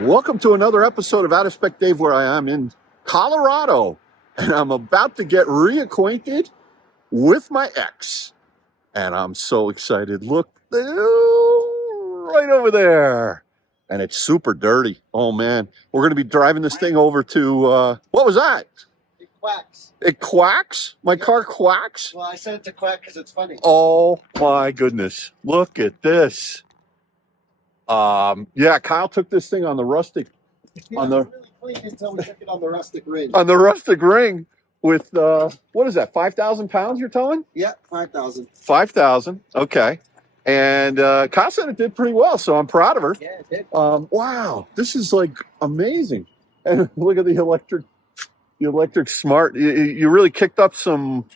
Welcome to another episode of Out of Spec Dave, where I am in Colorado, and I'm about to get reacquainted with my ex, and I'm so excited. Look, right over there, and it's super dirty. Oh man, we're going to be driving this thing over to what was that? It quacks. It quacks? My car quacks? Well, I said it to quack because it's funny. Oh my goodness, look at this. Yeah, Kyle took this thing on the rustic. On the really clean until we took it on the rustic ring. On the rustic ring with what is that? 5,000 pounds you're towing? Yeah, 5,000. 5,000. Okay. And Kyle said it did pretty well, so I'm proud of her. Yeah, it did. Wow, this is like amazing. And look at the electric smart. You really kicked up some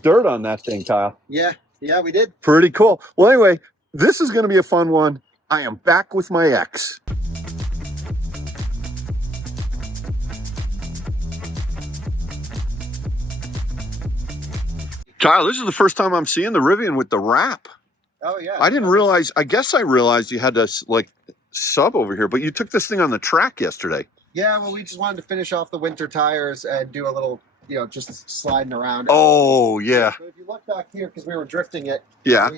dirt on that thing, Kyle. Yeah, we did. Pretty cool. Well, anyway, this is going to be a fun one. I am back with my ex. Kyle, this is the first time I'm seeing the Rivian with the wrap. Oh yeah. I didn't realize. I guess I realized you had to like sub over here, but you took this thing on the track yesterday. Yeah, well, we just wanted to finish off the winter tires and do a little, just sliding around. Oh yeah. So if you look back here, because we were drifting it, Yeah.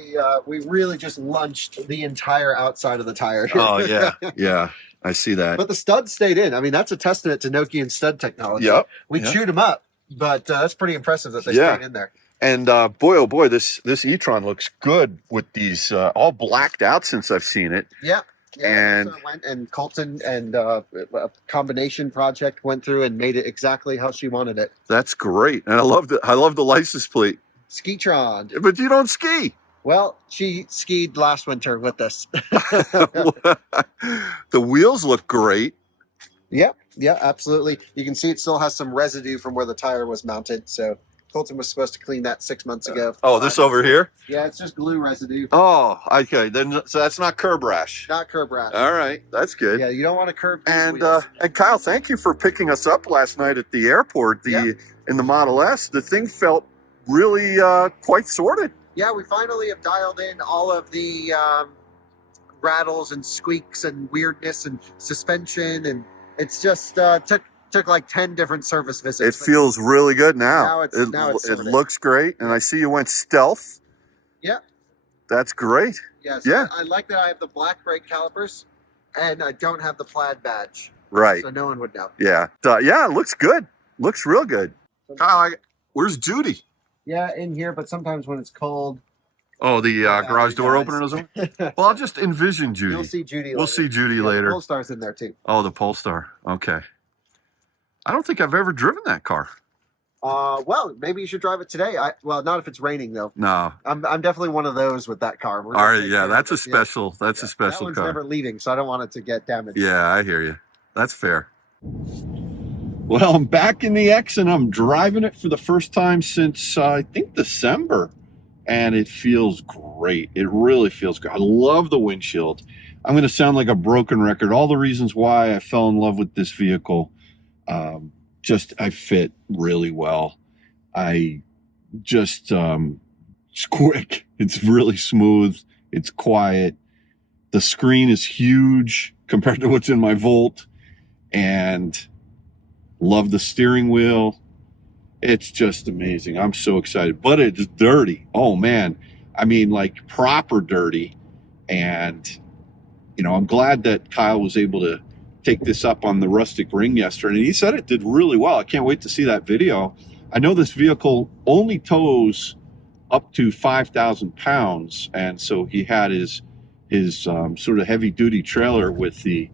we really just lunched the entire outside of the tire. Oh yeah, yeah. I see that. But the studs stayed in. I mean, that's a testament to Nokian stud technology. Yep. We chewed them up, but that's pretty impressive that they stayed in there. And boy, oh boy, this e-tron looks good with these all blacked out since I've seen it. Yeah. And went and Coletin and a combination project went through and made it exactly how she wanted it. That's great, and I love the license plate. Skitron. But you don't ski. Well, she skied last winter with us. The wheels look great. Yeah, absolutely. You can see it still has some residue from where the tire was mounted, so Coletin was supposed to clean that 6 months ago. Oh, this over here? Yeah, it's just glue residue. Oh, okay. Then so that's not curb rash. Not curb rash. All right, that's good. Yeah, you don't want to curb these and wheels. And Kyle, thank you for picking us up last night at the airport. In the Model S, the thing felt really quite sorted. Yeah, we finally have dialed in all of the rattles and squeaks and weirdness and suspension, and it's just took like 10 different service visits. It feels really good now. It looks great, and I see you went stealth. Yeah. That's great. Yeah, so I like that I have the black brake calipers, and I don't have the plaid badge. Right. So no one would know. Yeah. Yeah, it looks good. Looks real good. Kyle, where's Judy? Yeah, in here, but sometimes when it's cold. Oh, the garage door opener doesn't work? Well, I'll just envision Judy. You'll see Judy later. We'll see Judy later. The Polestar's in there, too. Oh, the Polestar. Okay. I don't think I've ever driven that car. Well, maybe you should drive it today. Well, not if it's raining, though. No. I'm definitely one of those with that car. All right, yeah, that's a special. That's a special that one's car. Never leaving, so I don't want it to get damaged. Yeah, I hear you. That's fair. Well, I'm back in the X, and I'm driving it for the first time since, I think, December. And it feels great. It really feels good. I love the windshield. I'm going to sound like a broken record. All the reasons why I fell in love with this vehicle, I fit really well. It's quick. It's really smooth. It's quiet. The screen is huge compared to what's in my Volt. And love the steering wheel. It's just amazing. I'm so excited. But it's dirty. Oh, man. I mean, like, proper dirty. And, I'm glad that Kyle was able to take this up on the rustic ring yesterday. And he said it did really well. I can't wait to see that video. I know this vehicle only tows up to 5,000 pounds. And so he had his sort of heavy-duty trailer with the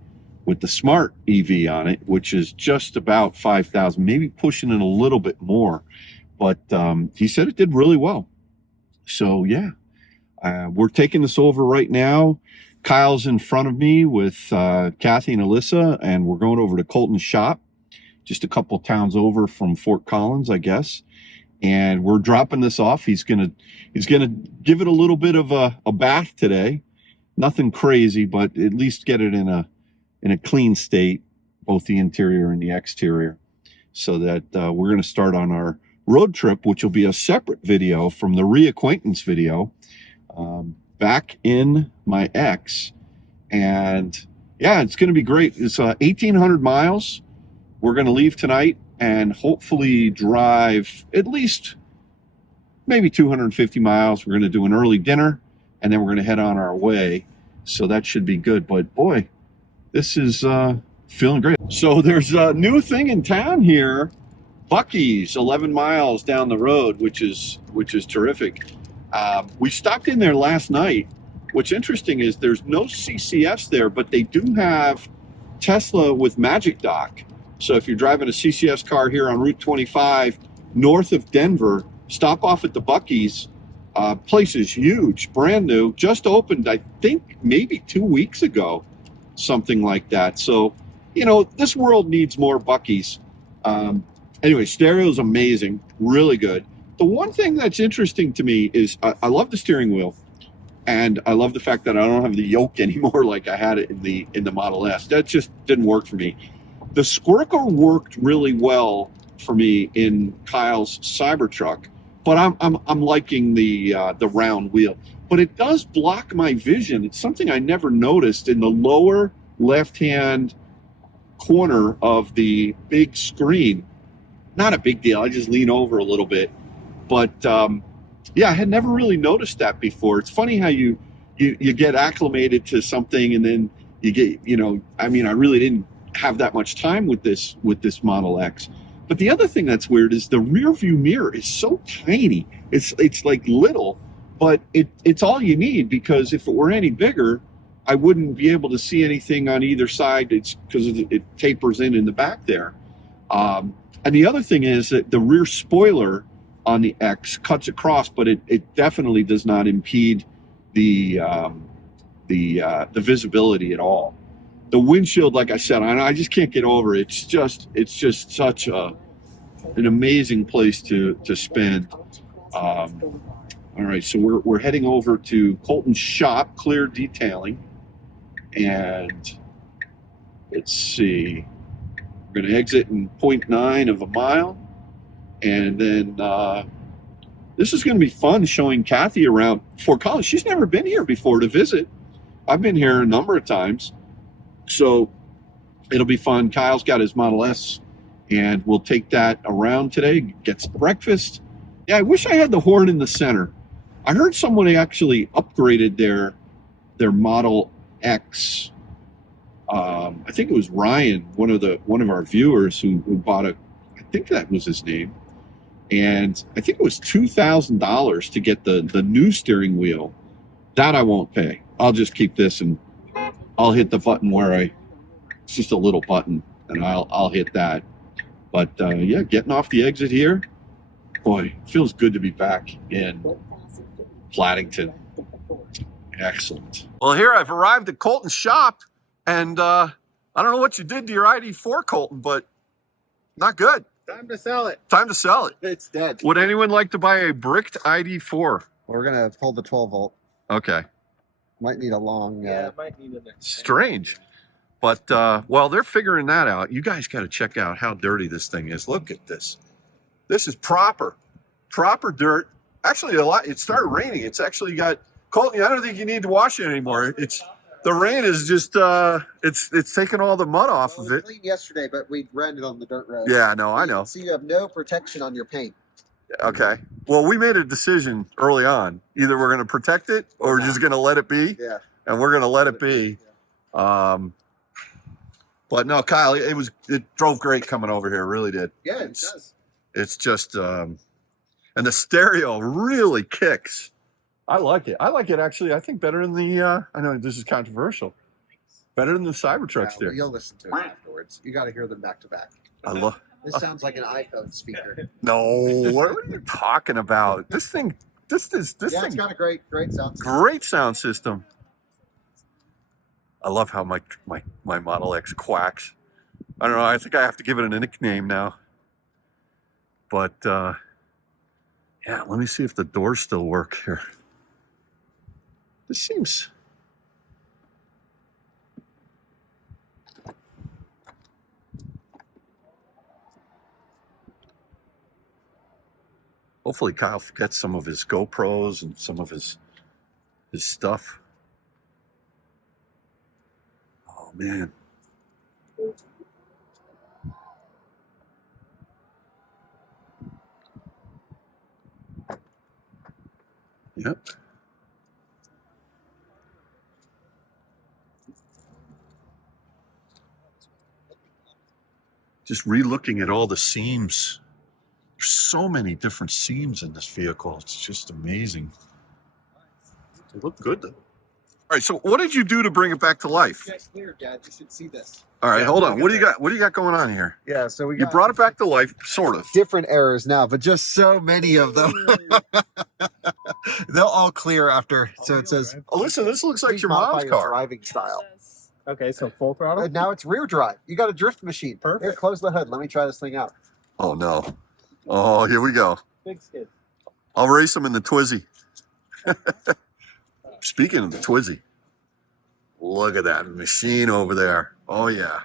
smart EV on it, which is just about 5,000, maybe pushing it a little bit more. But he said it did really well. So, yeah, we're taking this over right now. Kyle's in front of me with Kathy and Alyssa, and we're going over to Coletin's shop, just a couple towns over from Fort Collins, I guess. And we're dropping this off. He's gonna give it a little bit of a bath today. Nothing crazy, but at least get it in a clean state, both the interior and the exterior, so that we're going to start on our road trip, which will be a separate video from the reacquaintance video, back in my X. And yeah, it's going to be great. It's 1,800 miles. We're going to leave tonight and hopefully drive at least maybe 250 miles. We're going to do an early dinner, and then we're going to head on our way. So that should be good. But boy, this is feeling great. So there's a new thing in town here. Buc-ee's 11 miles down the road, which is terrific. We stopped in there last night. What's interesting is there's no CCS there, but they do have Tesla with Magic Dock. So if you're driving a CCS car here on Route 25 north of Denver, stop off at the Buc-ee's. Place is huge, brand new, just opened, I think maybe 2 weeks ago, something like that. So, you know, this world needs more Buc-ee's. Anyway, stereo's amazing, really good. The one thing that's interesting to me is I love the steering wheel, and I love the fact that I don't have the yoke anymore like I had it in the Model S. That just didn't work for me. The Squircle worked really well for me in Kyle's Cybertruck, but I'm liking the round wheel. But it does block my vision. It's something I never noticed in the lower left-hand corner of the big screen. Not a big deal. I just lean over a little bit. But yeah, I had never really noticed that before. It's funny how you get acclimated to something, and then you get, you know, I mean, I really didn't have that much time with this Model X. But the other thing that's weird is the rear view mirror is so tiny. It's like little, but it's all you need, because if it were any bigger, I wouldn't be able to see anything on either side. It's because it tapers in the back there. And the other thing is that the rear spoiler on the X cuts across, but it definitely does not impede the visibility at all. The windshield, like I said, I just can't get over it. It's just such an amazing place to spend. All right, so we're heading over to Coletin's shop, Clear Detailing, and let's see. We're going to exit in 0.9 of a mile, and then this is going to be fun showing Kathy around Fort Collins. She's never been here before to visit. I've been here a number of times, so it'll be fun. Kyle's got his Model S, and we'll take that around today, get some breakfast. Yeah, I wish I had the horn in the center. I heard somebody actually upgraded their Model X. I think it was Ryan, one of our viewers who bought I think that was his name, and I think it was $2,000 to get the new steering wheel. That I won't pay. I'll just keep this, and I'll hit the button it's just a little button, and I'll hit that. But yeah, getting off the exit here, boy, it feels good to be back in Plaidington. Excellent. Well, here I've arrived at Coletin's shop, and I don't know what you did to your ID4, Coletin, but not good. Time to sell it. Time to sell it. It's dead. Would anyone like to buy a bricked ID4? We're gonna pull the 12 volt. Okay. Might need a long. Yeah, might need a strange. But well, they're figuring that out. You guys got to check out how dirty this thing is. Look at this. This is proper dirt. Actually, it started raining. It's actually got Coletin. I don't think you need to wash it anymore. The rain is just it's taken all the mud off of it. Clean yesterday, but we ran it on the dirt road. Yeah, no, I know. So you have no protection on your paint. Okay. Well, we made a decision early on. Either we're going to protect it or we're just going to let it be. Yeah. And we're going to let it be. But no, Kyle, it drove great coming over here. It really did. Yeah, it does. It's just, and the stereo really kicks. I like it. I like it actually. I think better than the. I know this is controversial. Better than the Cybertruck stereo. Well, you'll listen to it afterwards. You got to hear them back to back. I love. This sounds like an iPhone speaker. No, what are you talking about? This thing. This Yeah, thing. it's got a great sound system. Great sound system. I love how my Model X quacks. I don't know. I think I have to give it a nickname now. But yeah, let me see if the doors still work here. This seems. Hopefully Kyle gets some of his GoPros and some of his stuff. Oh man. Yep. Just re-looking at all the seams. There's so many different seams in this vehicle. It's just amazing. They look good though. All right, so what did you do to bring it back to life? Here, Dad, you should see this. All right, hold on. What do you got? What do you got going on here? Yeah, so we You got brought it back to life, sort of. different errors now, but just so many of them. They'll all clear after. So it says, Alyssa, this looks like please your modify mom's your car. driving style. Okay, so full throttle? And now it's rear drive. You got a drift machine. Perfect. Here, close the hood. Let me try this thing out. Oh no. Oh, here we go. Big skid. I'll race him in the Twizy. Speaking of the Twizy, look at that machine over there. Oh yeah.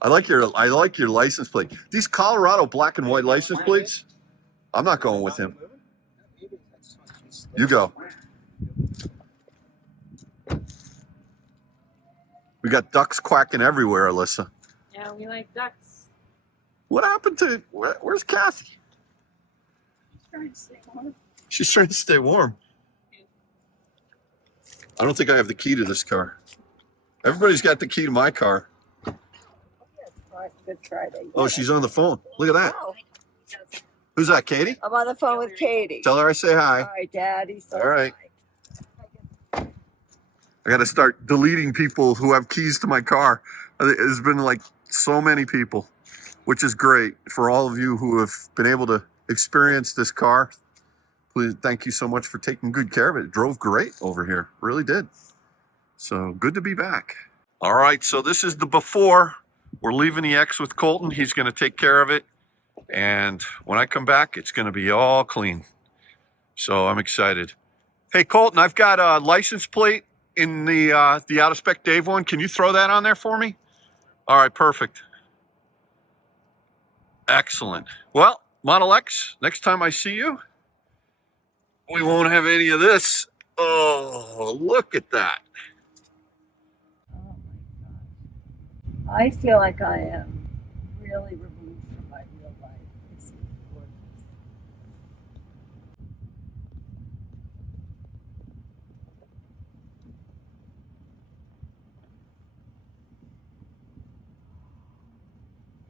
I like your license plate. These Colorado black and white license plates. I'm not going with him. You go. We got ducks quacking everywhere, Alyssa. Yeah, we like ducks. What happened to where's Kathy? She's trying to stay warm. She's trying to stay warm. I don't think I have the key to this car. Everybody's got the key to my car. Good Friday. Oh, she's on the phone. Look at that. Oh, Who's that, Katie? I'm on the phone with Katie. Tell her I say hi. All right, Daddy. So All right. I got to start deleting people who have keys to my car. There's been like so many people, which is great for all of you who have been able to experience this car. Please, thank you so much for taking good care of it. It drove great over here. Really did. So good to be back. All right, so this is the before. We're leaving the X with Coletin. He's going to take care of it. And when I come back, it's going to be all clean. So I'm excited. Hey, Coletin, I've got a license plate in the out of spec Dave one. Can you throw that on there for me? All right, perfect. Excellent. Well, Model X, next time I see you, we won't have any of this. Oh, look at that. Oh my gosh. I feel like I am really removed from my real life. It's gorgeous.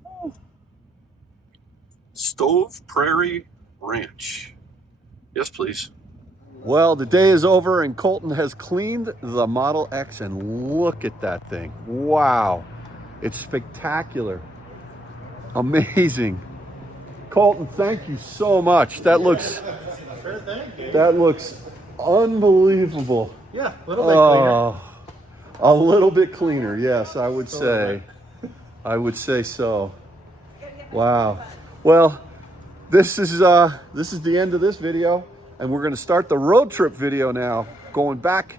Oh. Stove Prairie Ranch. Yes, please. Well, the day is over and Coletin has cleaned the Model X and look at that thing. Wow. It's spectacular. Amazing. Coletin, thank you so much. That looks unbelievable. Yeah, a little bit cleaner. A little bit cleaner, yes, I would say. I would say so. Wow. Well, this is the end of this video, and we're going to start the road trip video now, going back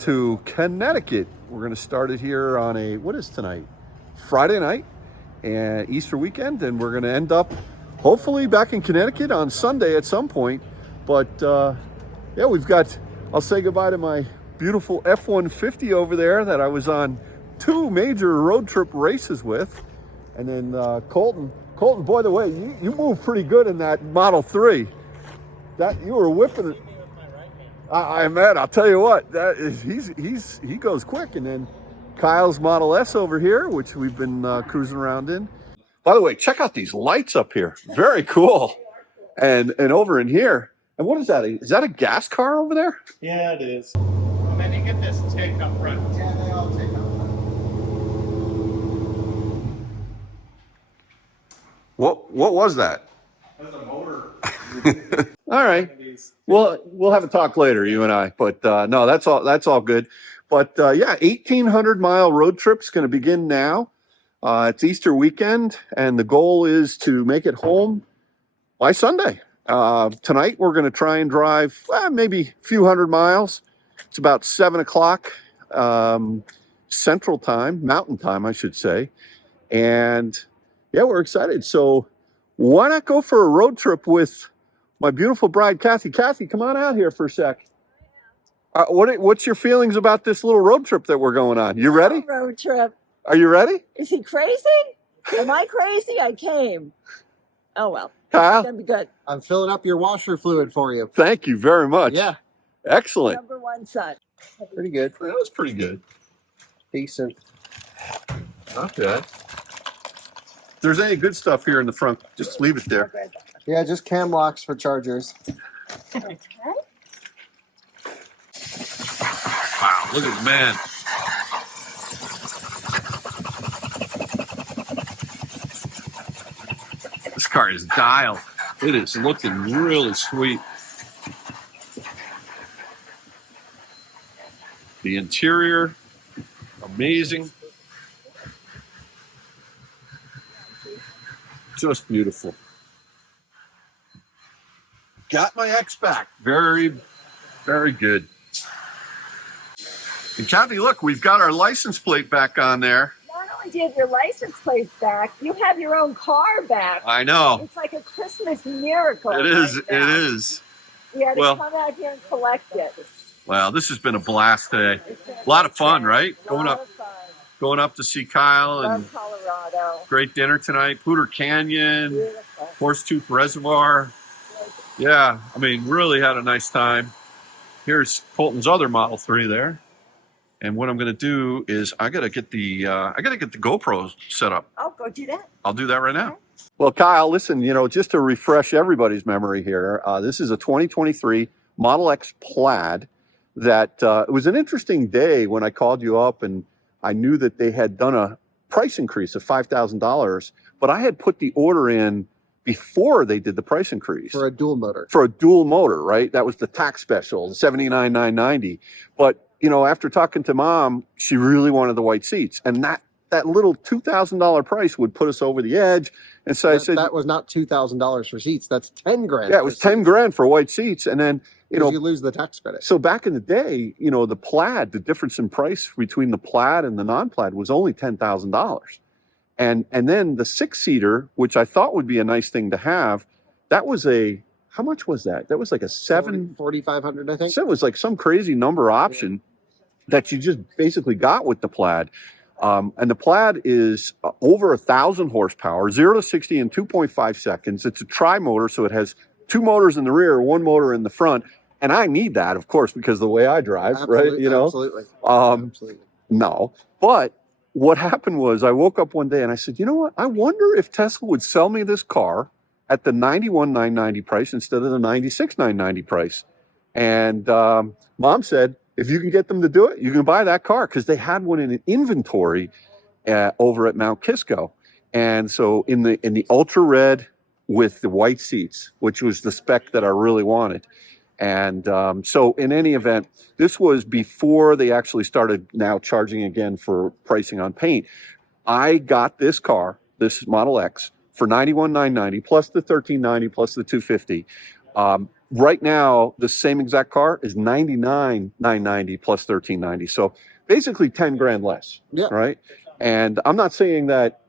to Connecticut. We're going to start it here on what is tonight? Friday night and Easter weekend, and we're going to end up hopefully back in Connecticut on Sunday at some point. But yeah, I'll say goodbye to my beautiful F-150 over there that I was on 2 major road trip races with. And then Coletin, boy, the way you move pretty good in that Model 3. That you were whipping it. I bet. I'll tell you what. That is, he goes quick. And then Kyle's Model S over here, which we've been cruising around in. By the way, check out these lights up here. Very cool. And over in here. And what is that? Is that a gas car over there? Yeah, it is. And then you get this tank up front. Yeah, they all take up. What was that? That's a motor. All right. Well, we'll have a talk later, you and I. But no, that's all good. But yeah, 1,800-mile road trip's going to begin now. It's Easter weekend, and the goal is to make it home by Sunday. Tonight, we're going to try and drive maybe a few hundred miles. It's about 7 o'clock Central Time, Mountain Time, I should say. And yeah, we're excited. So why not go for a road trip with my beautiful bride, Kathy? Kathy, come on out here for a sec. What's your feelings about this little road trip that we're going on? You ready? Road trip. Are you ready? Is he crazy? Am I crazy? I came. Oh, well. Kyle? It's going to be good. I'm filling up your washer fluid for you. Thank you very much. Yeah, Excellent. Number one son. pretty good. That was pretty good. Decent. Not bad. If there's any good stuff here in the front, just leave it there. Yeah, just cam locks for chargers. Okay. Wow, look at the man. This car is dialed. It is looking really sweet. The interior, amazing. Just beautiful. Got my X back. Very, very good. And Kathy, look, we've got our license plate back on there. Not only do you have your license plate back, you have your own car back. I know. It's like a Christmas miracle. It is. Right It now. is. We had to Well- come out here and collect it. Wow, this has been a blast today. It's been A lot of great fun, time. right? A lot of fun. Going up to see Kyle and Love Colorado. great dinner tonight. Pooter Canyon, Beautiful. Horsetooth Reservoir. Yeah, I mean, really had a nice time. Here's Colton's other Model 3 there. And what I'm going to do is I got to get the GoPro set up. I'll go do that. I'll do that right now. Well, Kyle, listen, just to refresh everybody's memory here, this is a 2023 Model X Plaid that it was an interesting day when I called you up and I knew that they had done a price increase of $5,000, but I had put the order in before they did the price increase. For a dual motor. For a dual motor, right? That was the tax special, the $79,990. But, after talking to Mom, she really wanted the white seats. And that little $2,000 price would put us over the edge. And so I said, that was not $2,000 for seats. That's 10 grand. yeah, it was 10 grand for white seats. And then, You lose the tax credit. so back in the day, the Plaid, the difference in price between the Plaid and the non-Plaid was only $10,000. And then the 6-seater, which I thought would be a nice thing to have, that was how much was that? That was like a 4,500, I think. So it was like some crazy number option that you just basically got with the Plaid. And the Plaid is over 1,000 horsepower, 0 to 60 in 2.5 seconds. It's a tri-motor, so it has 2 motors in the rear, 1 motor in the front. And I need that, of course, because of the way I drive, right? Absolutely. Absolutely. No. But what happened was I woke up one day and I said, you know what? I wonder if Tesla would sell me this car at the $91,990 price instead of the $96,990 price. And Mom said, if you can get them to do it, you can buy that car, because they had one in an inventory over at Mount Kisco. And so in the ultra red with the white seats, which was the spec that I really wanted. And so in any event, this was before they actually started now charging again for pricing on paint. I got this car, this Model X, for $91,990 plus the $1,390 plus the $250. Right now, the same exact car is $99,990 plus $1,390. So basically 10 grand less, Yeah. right? And I'm not saying that,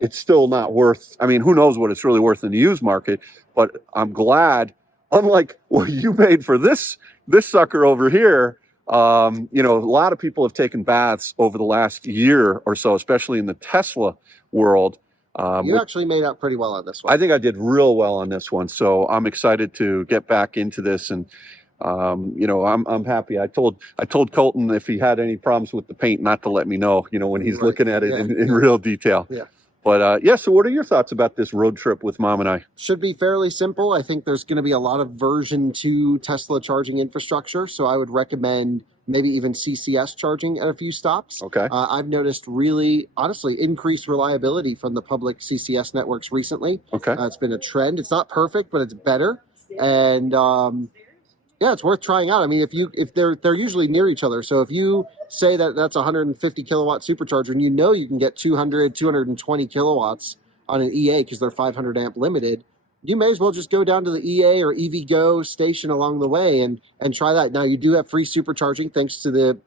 it's still not worth, I mean, who knows what it's really worth in the used market, but I'm glad, unlike what you paid for this sucker over here, a lot of people have taken baths over the last year or so, especially in the Tesla world. You actually made out pretty well on this one. I think I did real well on this one, so I'm excited to get back into this, and I'm happy. I told Coletin if he had any problems with the paint not to let me know, when he's Right. looking at it Yeah. in real detail. Yeah. But so what are your thoughts about this road trip with Mom and I? Should be fairly simple. I think there's going to be a lot of version 2 Tesla charging infrastructure, so I would recommend maybe even CCS charging at a few stops. Okay. I've noticed really, honestly, increased reliability from the public CCS networks recently. Okay. It's been a trend. It's not perfect, but it's better. And yeah, it's worth trying out. I mean, if they're usually near each other. So if you say that that's a 150 kilowatt supercharger, and you can get 200, 220 kilowatts on an EA because they're 500 amp limited, you may as well just go down to the EA or EVgo station along the way and try that. Now, you do have free supercharging thanks to the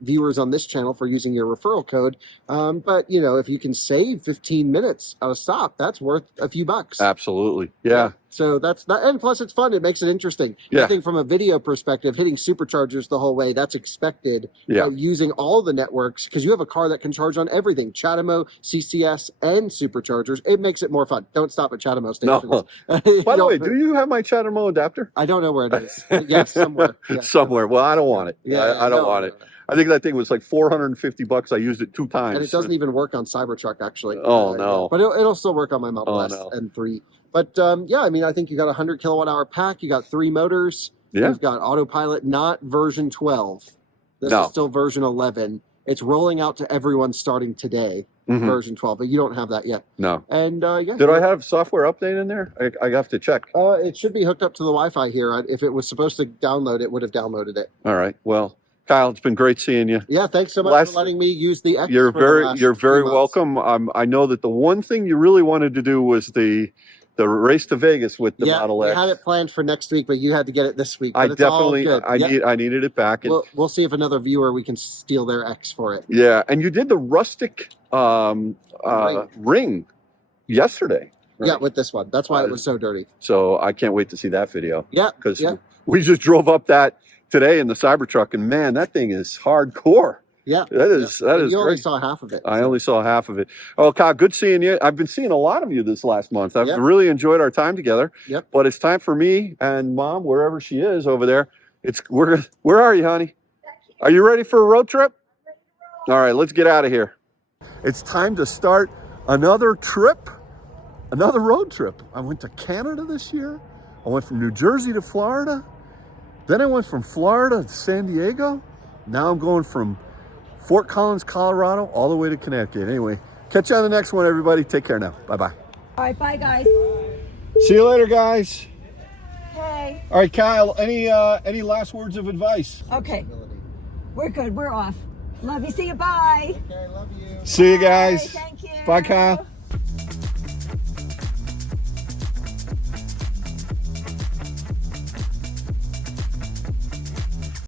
viewers on this channel for using your referral code. But if you can save 15 minutes at a stop, that's worth a few bucks. Absolutely. Yeah. So that's not, and plus it's fun. It makes it interesting. Yeah. I think from a video perspective, hitting superchargers the whole way, that's expected. Yeah. Using all the networks, because you have a car that can charge on everything, CHAdeMO, CCS, and superchargers. It makes it more fun. Don't stop at CHAdeMO stations. No. By the way, do you have my CHAdeMO adapter? I don't know where it is. Yes, somewhere. Yeah. Somewhere. Well, I don't want it. I don't want it. No. I think that thing was like $450. I used it 2 times. And it doesn't even work on Cybertruck, actually. Oh, no. But it'll still work on my Model S no. and 3. But yeah, I mean, I think you got a 100 kilowatt hour pack. You got 3 motors. Yeah. You've got autopilot, not version 12. This is still version 11. It's rolling out to everyone starting today, version 12, but you don't have that yet. No. And yeah. Did I have software update in there? I have to check. It should be hooked up to the Wi-Fi here. If it was supposed to download, it would have downloaded it. All right. Well, Kyle, it's been great seeing you. Yeah, thanks so much for letting me use the X. You're very welcome. I know that the one thing you really wanted to do was the race to Vegas with the Model X. I had it planned for next week, but you had to get it this week. I definitely, I needed it back. And we'll see if another viewer we can steal their X for it. Yeah, and you did the rustic ring yesterday. Right? Yeah, with this one. That's why it was so dirty. So I can't wait to see that video. Yeah, because we just drove up that today in the Cybertruck, and man, that thing is hardcore. Yeah, that is you only great. saw half of it. I only saw half of it. Oh, Kyle, good seeing you. I've been seeing a lot of you this last month. I've really enjoyed our time together. Yep. But it's time for me and Mom, wherever she is over there. Where are you, honey? Are you ready for a road trip? All right, let's get out of here. It's time to start another trip, another road trip. I went to Canada this year. I went from New Jersey to Florida. Then I went from Florida to San Diego. Now I'm going from Fort Collins, Colorado, all the way to Connecticut. Anyway, catch you on the next one, everybody. Take care now. Bye-bye. All right, bye, guys. See you later, guys. Hey. All right, Kyle, any last words of advice? Okay. We're good. We're off. Love you. See you. Bye. Okay, love you. See you guys. Bye. Thank you. Bye, Kyle.